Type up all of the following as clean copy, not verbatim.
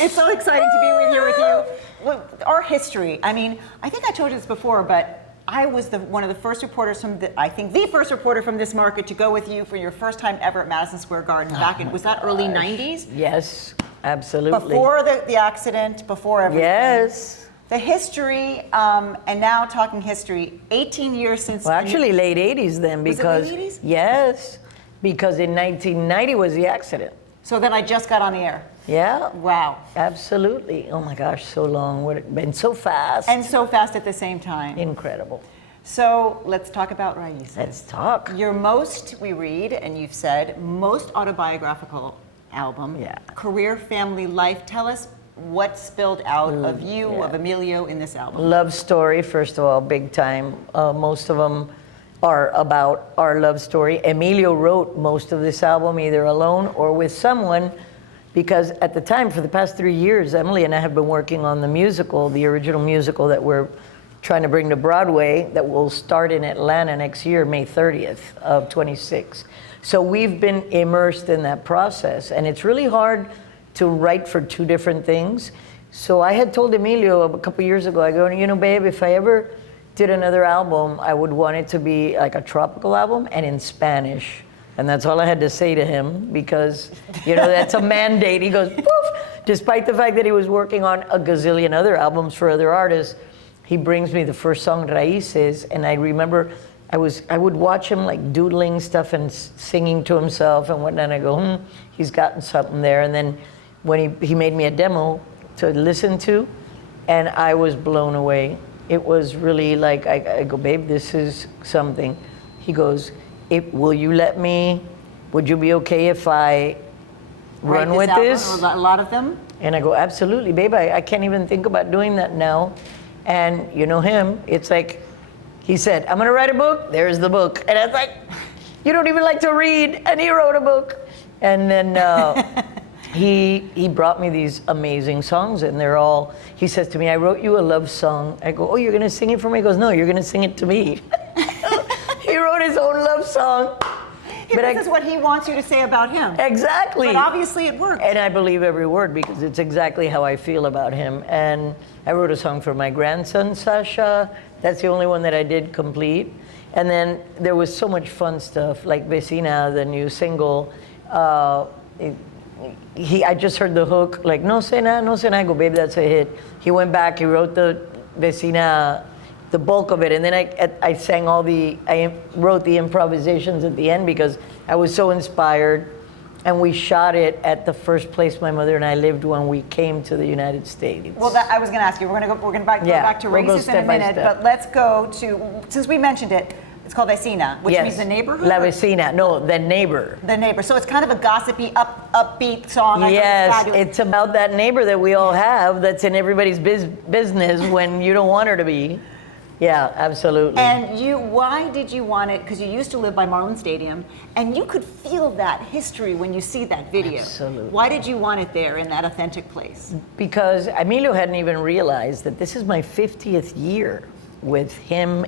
It's so exciting to be here with you. Well, our history. I mean, I think I told you this before, but I was one of the first reporters from the first reporter from this market to go with you for your first time ever at Madison Square Garden back in, was that early 90s? Yes, absolutely. Before the accident, before everything. Yes. The history, and now talking history, 18 years since. Well, actually late 80s then, because. Was it late 80s? Yes, because in 1990 was the accident. So then I just got on the air. Yeah. Wow. Absolutely. Oh my gosh, so long. What it been so fast. And so fast at the same time. Incredible. So let's talk about Raices. Let's talk. Your most, we read, and you've said, most autobiographical album. Yeah. Career, family, life. Tell us what spilled out of you, of Emilio, in this album. Love story, first of all, big time. Most of them are about our love story. Emilio wrote most of this album either alone or with someone, because at the time, for the past 3 years, Emily and I have been working on the musical, the original musical that we're trying to bring to Broadway, that will start in Atlanta next year, May 30th of 26. So we've been immersed in that process, and it's really hard to write for two different things. So I had told Emilio a couple years ago, I go, you know, babe, if I ever did another album, I would want it to be like a tropical album and in Spanish. And that's all I had to say to him, because, you know, that's a mandate. He goes, poof! Despite the fact that he was working on a gazillion other albums for other artists, he brings me the first song, Raices, and I remember I would watch him like doodling stuff and singing to himself and whatnot, and I go, he's gotten something there. And then when he made me a demo to listen to, and I was blown away. It was really like, I go, babe, this is something. He goes, would you be okay if I run with this? A lot of them? And I go, absolutely, babe, I can't even think about doing that now. And you know him, it's like, he said, I'm gonna write a book, there's the book. And I was like, you don't even like to read, and he wrote a book. And then he brought me these amazing songs, and they're all, he says to me, I wrote you a love song. I go, oh, you're gonna sing it for me? He goes, no, you're gonna sing it to me. He wrote his own love song. This is what he wants you to say about him. Exactly. But obviously it worked. And I believe every word, because it's exactly how I feel about him. And I wrote a song for my grandson, Sasha. That's the only one that I did complete. And then there was so much fun stuff, like Vecina, the new single. I just heard the hook, like, no sé nada, no sé nada. I go, baby, that's a hit. He went back, he wrote the Vecina, the bulk of it, and then I wrote the improvisations at the end because I was so inspired, and we shot it at the first place my mother and I lived when we came to the United States. Well, I was going to ask you. We're going to go back to Raices in a minute, but let's go to, since we mentioned it. It's called Vecina, which means the neighborhood. La Vecina, no, the neighbor. The neighbor. So it's kind of a gossipy, upbeat song. Yes, it's about that neighbor that we all have that's in everybody's business when you don't want her to be. Yeah, absolutely. And why did you want it? Because you used to live by Marlin Stadium, and you could feel that history when you see that video. Absolutely. Why did you want it there in that authentic place? Because Emilio hadn't even realized that this is my 50th year with him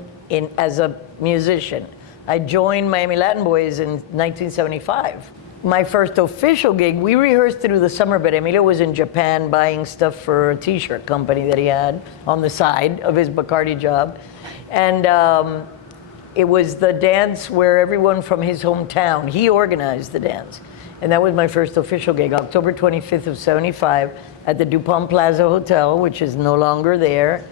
as a musician. I joined Miami Latin Boys in 1975. My first official gig, we rehearsed through the summer, but Emilio was in Japan buying stuff for a t-shirt company that he had on the side of his Bacardi job. And it was the dance where everyone from his hometown, he organized the dance. And that was my first official gig, October 25th of 75 at the DuPont Plaza Hotel, which is no longer there.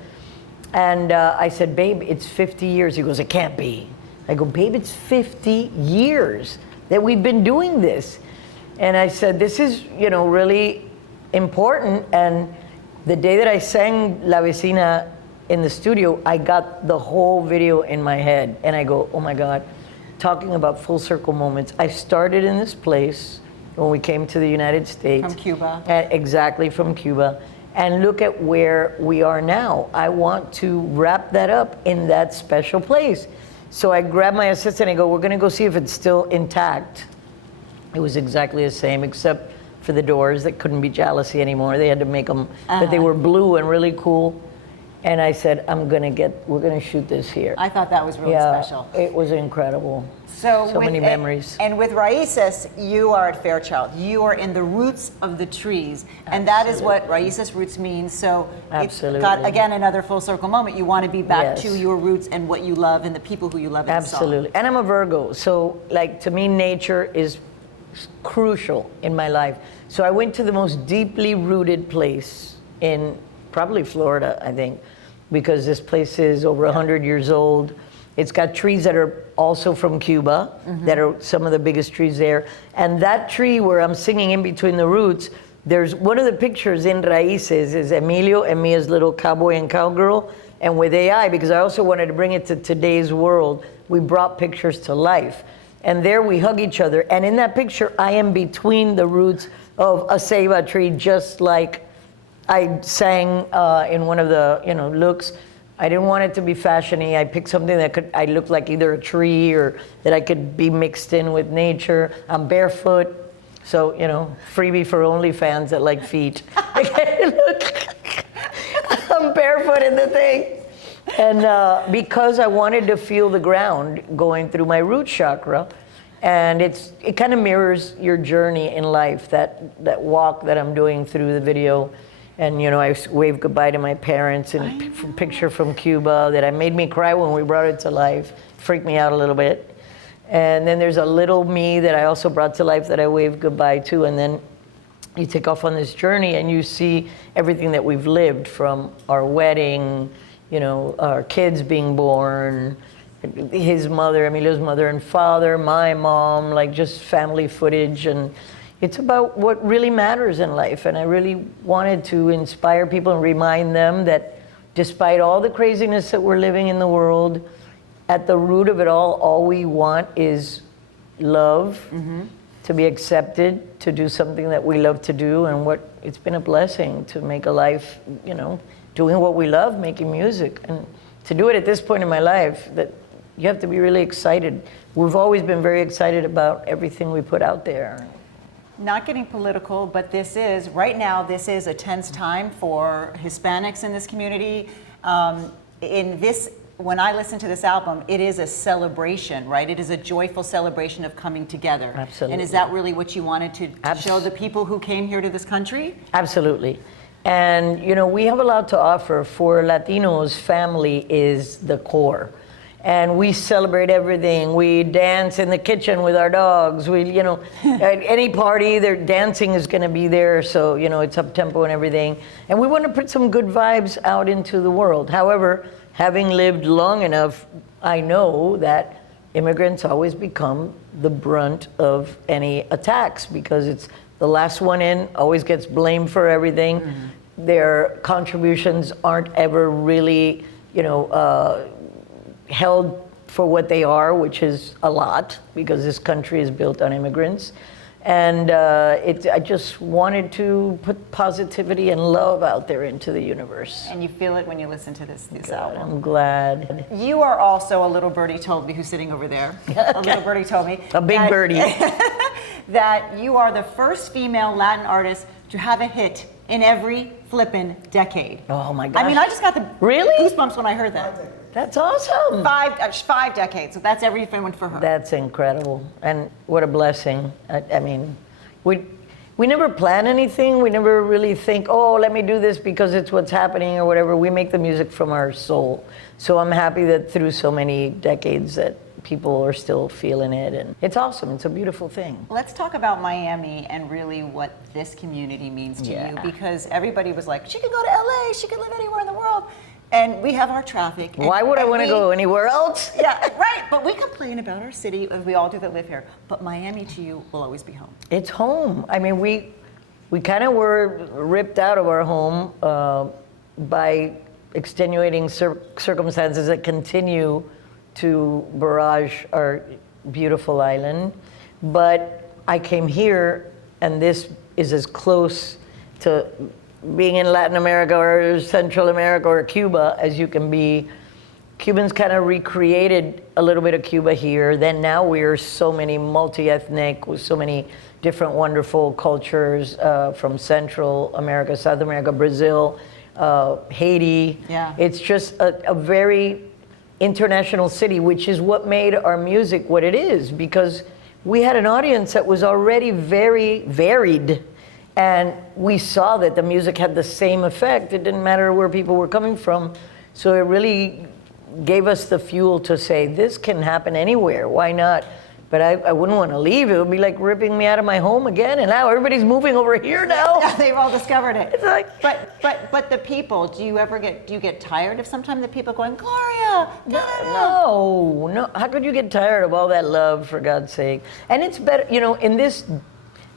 And I said, babe, it's 50 years. He goes, it can't be. I go, babe, it's 50 years that we've been doing this. And I said, this is, really important. And the day that I sang La Vecina in the studio, I got the whole video in my head. And I go, oh my God, talking about full circle moments. I started in this place when we came to the United States. From Cuba. Exactly, from Cuba. And look at where we are now. I want to wrap that up in that special place. So I grabbed my assistant and I go, we're gonna go see if it's still intact. It was exactly the same, except for the doors that couldn't be jealousy anymore. They had to make them, but they were blue and really cool. And I said, we're gonna shoot this here. I thought that was really special. It was incredible. So many memories. And with Raices, you are at Fairchild. You are in the roots of the trees. And that is what Raices roots means. So it's got, again, another full circle moment. You want to be back to your roots and what you love and the people who you love in the song. Absolutely. And I'm a Virgo. So like to me, nature is crucial in my life. So I went to the most deeply rooted place in probably Florida, I think, because this place is over 100 years old. It's got trees that are also from Cuba, that are some of the biggest trees there. And that tree where I'm singing in between the roots, there's one of the pictures in Raices is Emilio and me as little cowboy and cowgirl. And with AI, because I also wanted to bring it to today's world, we brought pictures to life. And there we hug each other. And in that picture, I am between the roots of a ceiba tree, just like I sang in one of the looks. I didn't want it to be fashiony. I picked something that I look like either a tree or that I could be mixed in with nature. I'm barefoot, so freebie for OnlyFans that like feet. I'm barefoot in the thing. And because I wanted to feel the ground going through my root chakra, and it kind of mirrors your journey in life, that walk that I'm doing through the video. And I waved goodbye to my parents in a picture from Cuba that made me cry when we brought it to life. Freaked me out a little bit. And then there's a little me that I also brought to life that I waved goodbye to. And then you take off on this journey and you see everything that we've lived, from our wedding, our kids being born, his mother, Emilio's mother and father, my mom, like just family footage. And it's about what really matters in life. And I really wanted to inspire people and remind them that despite all the craziness that we're living in the world, at the root of it all we want is love, to be accepted, to do something that we love to do. And it's been a blessing to make a life, doing what we love, making music. And to do it at this point in my life, that you have to be really excited. We've always been very excited about everything we put out there. Not getting political, but right now, this is a tense time for Hispanics in this community. When I listen to this album, it is a celebration, right? It is a joyful celebration of coming together. Absolutely. And is that really what you wanted to show the people who came here to this country? Absolutely. And, we have a lot to offer. For Latinos, family is the core. And we celebrate everything. We dance in the kitchen with our dogs. At any party, dancing is going to be there. So, it's up-tempo and everything. And we want to put some good vibes out into the world. However, having lived long enough, I know that immigrants always become the brunt of any attacks, because it's the last one in, always gets blamed for everything. Their contributions aren't ever really, held for what they are, which is a lot, because this country is built on immigrants. And I just wanted to put positivity and love out there into the universe. And you feel it when you listen to this album. I'm glad. You are also, a little birdie told me, who's sitting over there, a little birdie told me. A big birdie. That you are the first female Latin artist to have a hit in every flippin' decade. Oh my gosh. I mean, I just got the goosebumps when I heard that. That's awesome. 5 decades, so that's everything for her. That's incredible, and what a blessing. I mean, we never plan anything. We never really think, oh, let me do this because it's what's happening or whatever. We make the music from our soul. So I'm happy that through so many decades that people are still feeling it, and it's awesome. It's a beautiful thing. Let's talk about Miami and really what this community means to you, because everybody was like, she could go to LA, she could live anywhere in the world. And we have our traffic. Why would I want to go anywhere else? Yeah, right. But we complain about our city, as we all do that live here. But Miami to you will always be home. It's home. I mean, we kind of were ripped out of our home by extenuating circumstances that continue to barrage our beautiful island. But I came here, and this is as close to being in Latin America or Central America or Cuba as you can be. Cubans kind of recreated a little bit of Cuba here. Then now we're so many multi-ethnic with so many different wonderful cultures from Central America, South America, Brazil. Haiti. Yeah. It's just a very international city, which is what made our music what it is, because we had an audience that was already very varied, and we saw that the music had the same effect. It didn't matter where people were coming from. So it really gave us the fuel to say, this can happen anywhere, why not? But I wouldn't want to leave. It would be like ripping me out of my home again, and now everybody's moving over here now. Yeah, they've all discovered it. It's like, but the people, do you get tired of sometimes the people going, Gloria? no. How could you get tired of all that love, for God's sake? And it's better, in this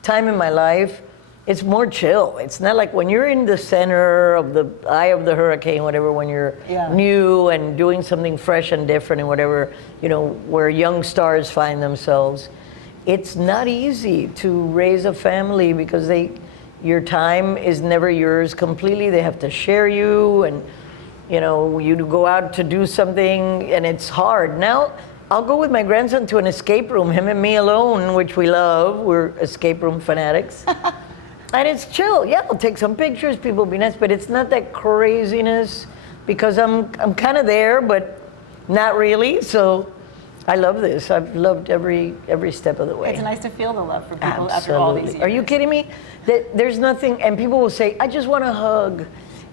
time in my life, it's more chill. It's not like when you're in the center of the eye of the hurricane, whatever, when you're new and doing something fresh and different and whatever, where young stars find themselves. It's not easy to raise a family because your time is never yours completely. They have to share you, and you go out to do something and it's hard. Now, I'll go with my grandson to an escape room, him and me alone, which we love. We're escape room fanatics. And it's chill. Yeah, I'll take some pictures, people will be nice, but it's not that craziness because I'm kind of there, but not really. So I love this. I've loved every step of the way. It's nice to feel the love for people Absolutely. after all these years. Are you kidding me? There's nothing, and people will say, I just want a hug.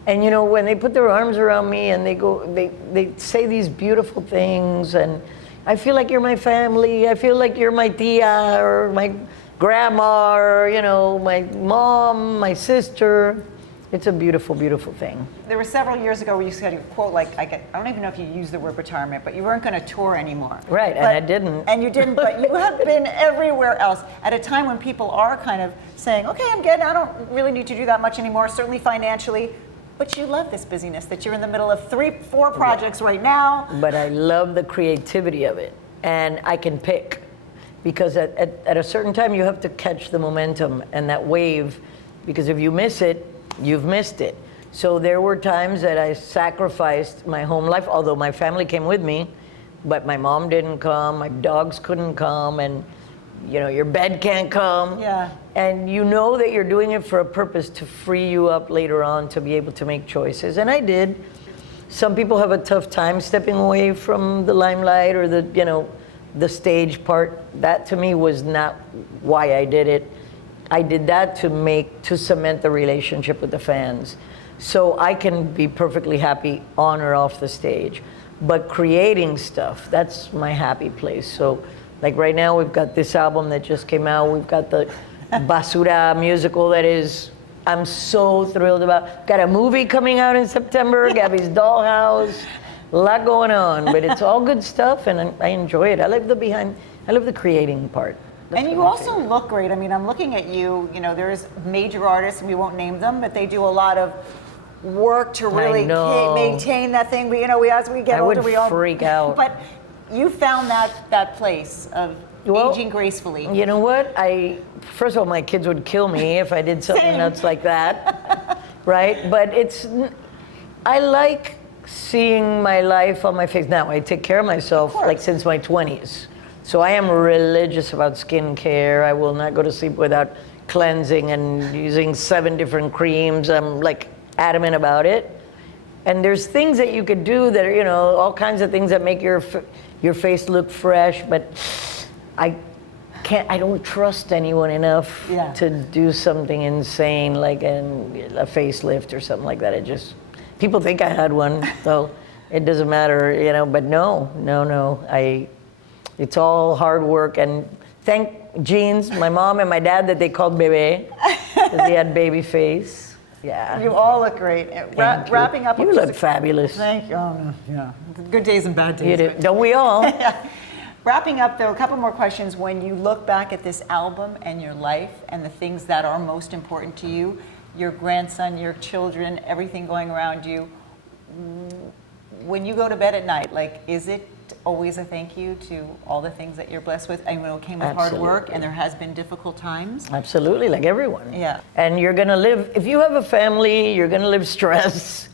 And when they put their arms around me and they say these beautiful things, and I feel like you're my family, I feel like you're my tia or my grandma or, my mom, my sister. It's a beautiful, beautiful thing. There were several years ago where you said a quote like, I don't even know if you used the word retirement, but you weren't going to tour anymore. Right, and I didn't. And you didn't, but you have been everywhere else at a time when people are kind of saying, okay, I don't really need to do that much anymore, certainly financially. But you love this busyness, that you're in the middle of 3-4 projects right now. But I love the creativity of it, and I can pick. Because at a certain time, you have to catch the momentum and that wave, because if you miss it, you've missed it. So there were times that I sacrificed my home life, although my family came with me, but my mom didn't come, my dogs couldn't come, and your bed can't come. Yeah. And you know that you're doing it for a purpose to free you up later on to be able to make choices. And I did. Some people have a tough time stepping away from the limelight or the stage part. That to me was not why I did it. I did that to cement the relationship with the fans. So I can be perfectly happy on or off the stage. But creating stuff, that's my happy place. So like right now we've got this album that just came out. We've got the Basura musical that I'm so thrilled about. Got a movie coming out in September, Gabby's Dollhouse. A lot going on, but it's all good stuff, and I enjoy it. I love the creating part. That's and you also look great. I mean, I'm looking at you. There's major artists, and we won't name them, but they do a lot of work to really maintain that thing. But as we get older, we all freak out. But you found that place of aging gracefully. You know what? First of all, my kids would kill me if I did something nuts like that, right? But I like seeing my life on my face. Now, I take care of myself since my 20s. So I am religious about skincare. I will not go to sleep without cleansing and using 7 different creams. I'm adamant about it. And there's things that you could do that are, all kinds of things that make your face look fresh, but I don't trust anyone enough to do something insane like a facelift or something like that. People think I had one, so it doesn't matter, but no. It's all hard work, and thank genes, my mom and my dad, that they called bebe, because they had baby face. Yeah. You all look great. Wrapping up. You look fabulous. Thank you. Oh, yeah. Good days and bad days. You do. Don't we all? Yeah. Wrapping up, though, a couple more questions. When you look back at this album and your life and the things that are most important to you, your grandson, your children, everything going around you, when you go to bed at night, is it always a thank you to all the things that you're blessed with? I know it came with hard work, and there has been difficult times. Absolutely, like everyone. Yeah. And you're gonna live, if you have a family, you're gonna live stress.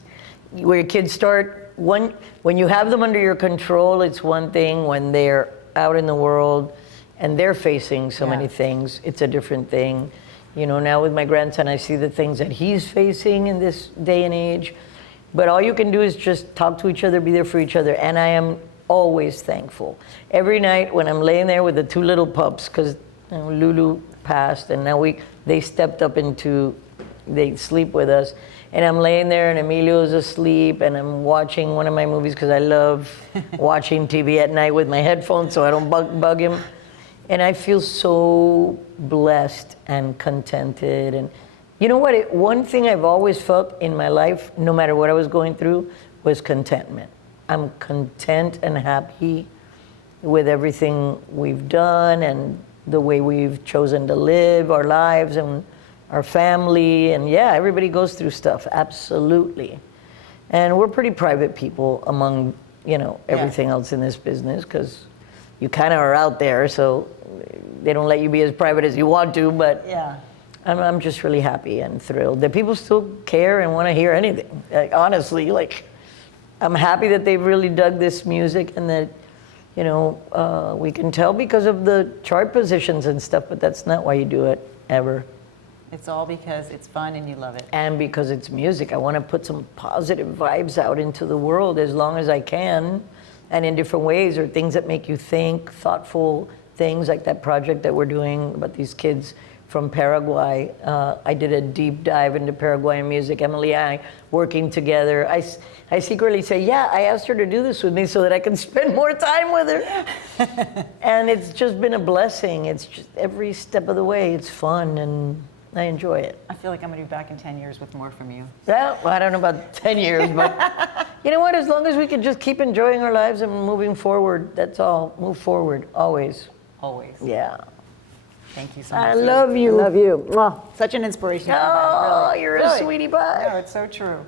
Where your kids start, when you have them under your control, it's one thing. When they're out in the world and they're facing so many things, it's a different thing. You know, now with my grandson, I see the things that he's facing in this day and age. But all you can do is just talk to each other, be there for each other. And I am always thankful. Every night when I'm laying there with the two little pups, because Lulu passed, and now they stepped up they sleep with us. And I'm laying there and Emilio's asleep and I'm watching one of my movies because I love watching TV at night with my headphones so I don't bug him. And I feel so blessed and contented. And you know what? One thing I've always felt in my life, no matter what I was going through, was contentment. I'm content and happy with everything we've done and the way we've chosen to live our lives and our family. And yeah, everybody goes through stuff, absolutely. And we're pretty private people among, everything else in this business, because you kind of are out there, so they don't let you be as private as you want to, but yeah. I'm just really happy and thrilled that people still care and want to hear anything. Honestly, I'm happy that they've really dug this music and that, we can tell because of the chart positions and stuff, but that's not why you do it, ever. It's all because it's fun and you love it. And because it's music. I want to put some positive vibes out into the world as long as I can, and in different ways, or things that make you think, thoughtful things like that project that we're doing about these kids from Paraguay. I did a deep dive into Paraguayan music. Emily and I working together. I secretly say, yeah, I asked her to do this with me so that I can spend more time with her. And it's just been a blessing. It's just every step of the way, it's fun and I enjoy it. I feel like I'm going to be back in 10 years with more from you. Well, I don't know about 10 years, but you know what? As long as we can just keep enjoying our lives and moving forward, that's all. Move forward, always. Always. Yeah. Thank you so much. I love you. Love you. Mwah. Such an inspiration. Oh, Really. you're Really. a sweetie pie. No, it's so true.